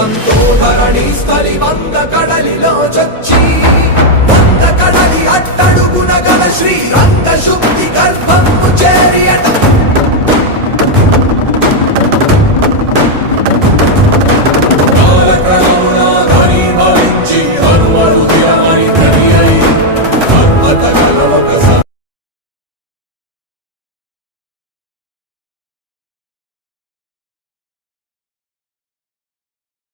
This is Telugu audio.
వేగంతో ధరణి స్థలి వంద కడలిలో చొచ్చి వంద కడలి అట్టడుగున గల శ్రీ